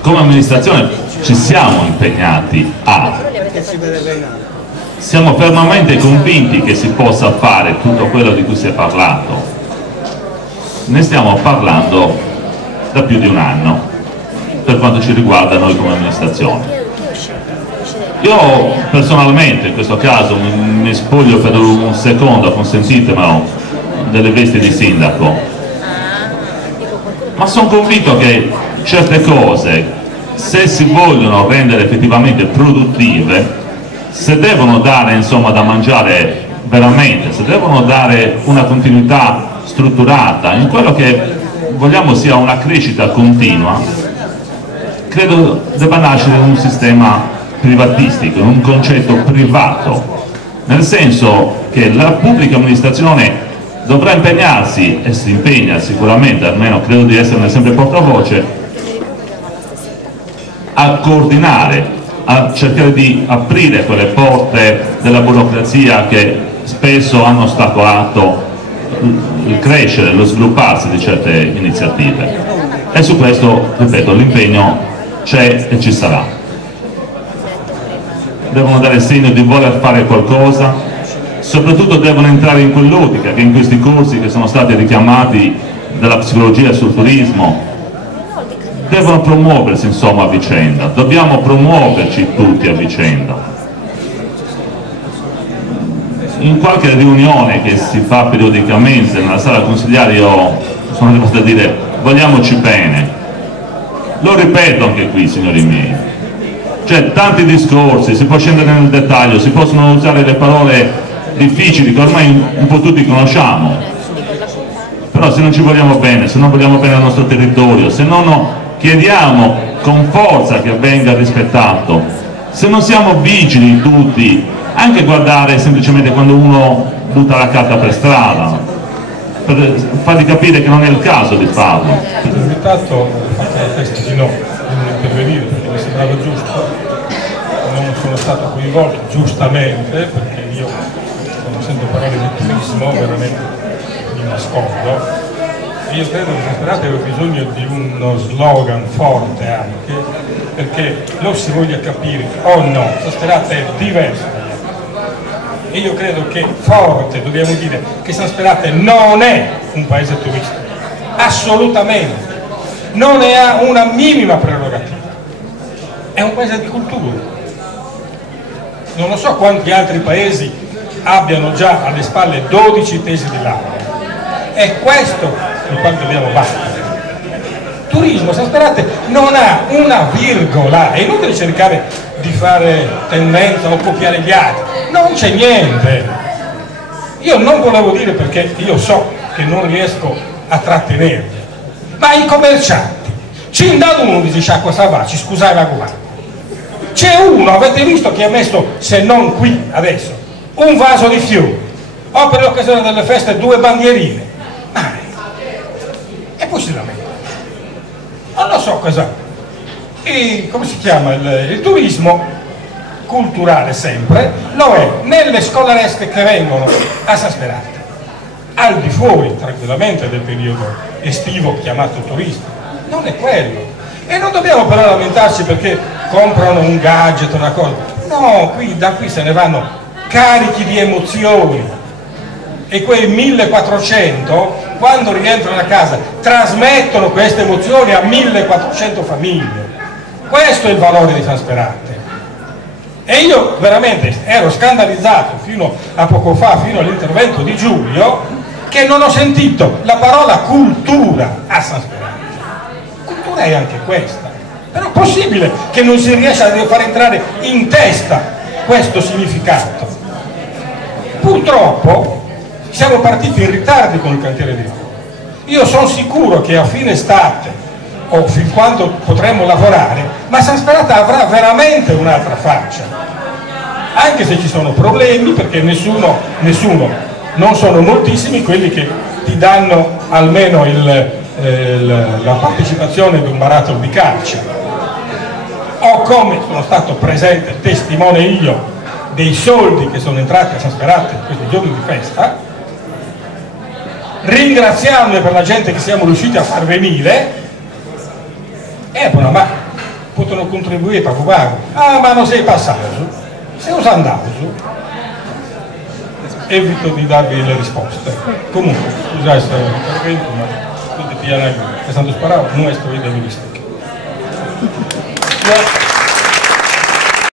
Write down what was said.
come amministrazione ci siamo impegnati siamo fermamente convinti che si possa fare tutto quello di cui si è parlato. Ne stiamo parlando da più di un anno per quanto ci riguarda noi come amministrazione. Io personalmente in questo caso mi spoglio per un secondo, consentitemelo, delle vesti di sindaco, ma sono convinto che certe cose, se si vogliono rendere effettivamente produttive, se devono dare insomma da mangiare veramente, se devono dare una continuità strutturata in quello che vogliamo sia una crescita continua, credo debba nascere un sistema privatistico, un concetto privato, nel senso che la pubblica amministrazione dovrà impegnarsi, e si impegna sicuramente, almeno credo di esserne sempre portavoce, a coordinare, a cercare di aprire quelle porte della burocrazia che spesso hanno ostacolato il crescere, lo svilupparsi di certe iniziative. E su questo, ripeto, l'impegno c'è e ci sarà. Devono dare segno di voler fare qualcosa, soprattutto devono entrare in quell'ottica che in questi corsi che sono stati richiamati dalla psicologia sul turismo devono promuoversi insomma a vicenda, dobbiamo promuoverci tutti a vicenda. In qualche riunione che si fa periodicamente nella sala consigliare io sono arrivato a dire vogliamoci bene, lo ripeto anche qui signori miei. Cioè tanti discorsi, si può scendere nel dettaglio, si possono usare le parole difficili che ormai un po' tutti conosciamo, però se non ci vogliamo bene, se non vogliamo bene al nostro territorio, se non chiediamo con forza che venga rispettato, se non siamo vigili tutti, anche guardare semplicemente quando uno butta la carta per strada, per fargli capire che non è il caso di farlo. Intanto ho fatto la testa di no, di intervenire perché mi sembrava giusto, non sono stato coinvolto giustamente perché io quando sento parlare di turismo veramente mi nascondo. Io credo che Sasperate abbia bisogno di uno slogan forte anche perché lo si voglia capire o no, Sasperate è diverso. E io credo che forte dobbiamo dire che Sasperate non è un paese turistico, assolutamente, non ne ha una minima prerogativa, è un paese di cultura. Non lo so quanti altri paesi abbiano già alle spalle 12 tesi di laurea, è questo il quale dobbiamo battere. Turismo, Sasperate non ha una virgola, è inutile cercare di fare tendenza o copiare gli altri, non c'è niente. Io non volevo dire perché io so che non riesco a trattenerli, ma i commercianti ci danno uno di Sciacqua Savacci, scusate la guarda, c'è uno, avete visto che ha messo, se non qui adesso, un vaso di fiori o per l'occasione delle feste 2 bandierine, e poi si lamenta. Non lo so cosa, e come si chiama il turismo culturale sempre lo è nelle scolaresche che vengono a Sasperate, al di fuori tranquillamente del periodo estivo chiamato turistico, non è quello. E non dobbiamo però lamentarci perché comprano un gadget, una cosa, no, da qui se ne vanno carichi di emozioni, e quei 1400 quando rientrano a casa trasmettono queste emozioni a 1400 famiglie. Questo è il valore di Sasperate. E io veramente ero scandalizzato fino a poco fa, fino all'intervento di Giulio, che non ho sentito la parola cultura a Sasperate. Cultura è anche questa, però è possibile che non si riesca a far entrare in testa questo significato. Purtroppo siamo partiti in ritardo con il cantiere di Roma. Io sono sicuro che a fine estate o fin quando potremo lavorare, ma Sasperate avrà veramente un'altra faccia, anche se ci sono problemi, perché nessuno, non sono moltissimi quelli che ti danno almeno la partecipazione ad un baratro di calcio, o come sono stato presente, testimone io, dei soldi che sono entrati a Sasperate in questi giorni di festa, ringraziarne per la gente che siamo riusciti a far venire, ma possono contribuire a governo. Ah, ma non sei passato. Se non sei andato, evito di darvi le risposte. Comunque, scusate se intervento, ma tutti piano è stato sparato, non è storia di vista.